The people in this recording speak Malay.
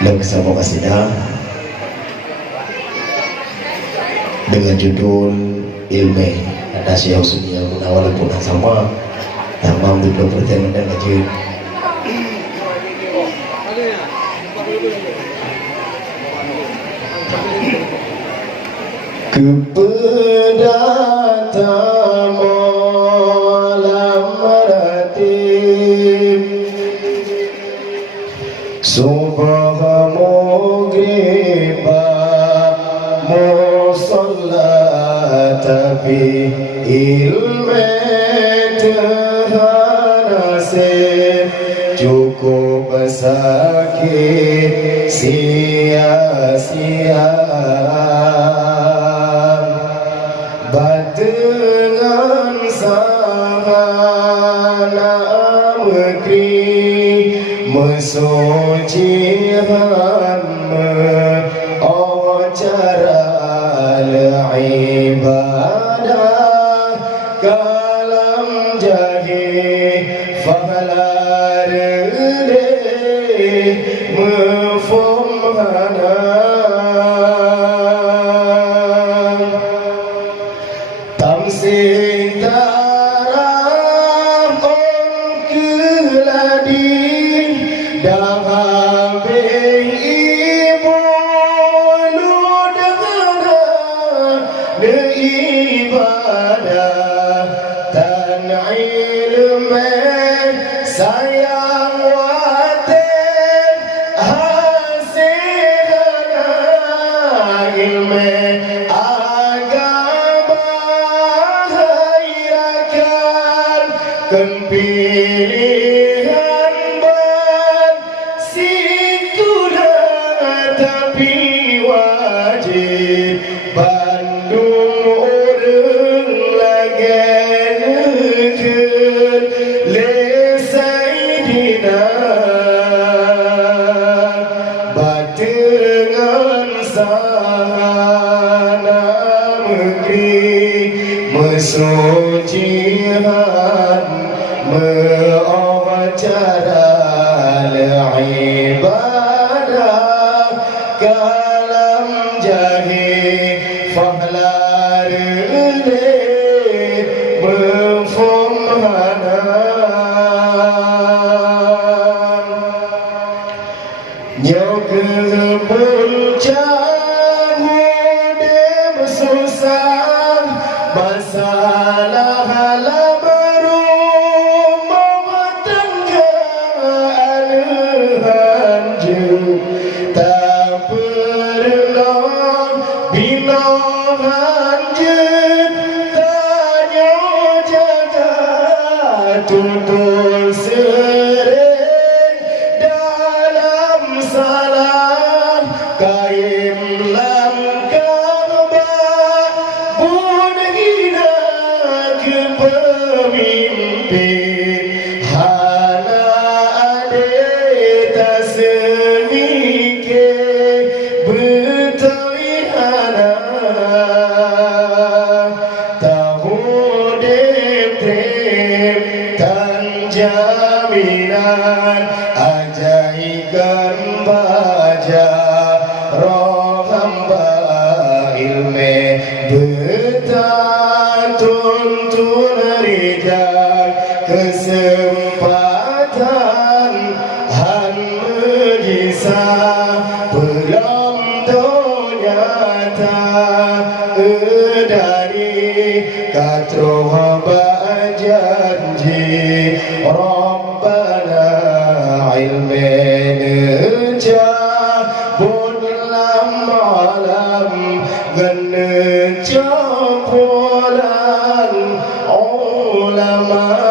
bersama Kasidah dengan judul Ilmu ada Syekh Husni yang menawar pun sama tamam 20% dan gaji kepada malam ratib subah maghrib musalla tapi ilmu terhanasir cukup sakit sia-sia batengan sahana mekri mesucihan cara ibadah kalam jahi fahlar mufumhana tamsin darah on keladin dahab ibu ibadah dan ilmu sayang waten hasilana ilmu agama hayrakan kepilihan ban situlah tapi wajib Bandung mesucihan mewacara ibadah kalam jahi fahlar mufumhana nyokebul cahude susah masalah berumah tangga hanjur tak perlu bina hanjur tanya jaga tutur sering dalam salam kaim lam pemimpin hana ade tasmike bertoihana tahu deprem tan jaminan ajaikan baja roh hamba ilme tuntun rijal kesempatan han mejisa belum nyata dari katro janji Rabbana ilmen jabun lam alam geneja pulan ulama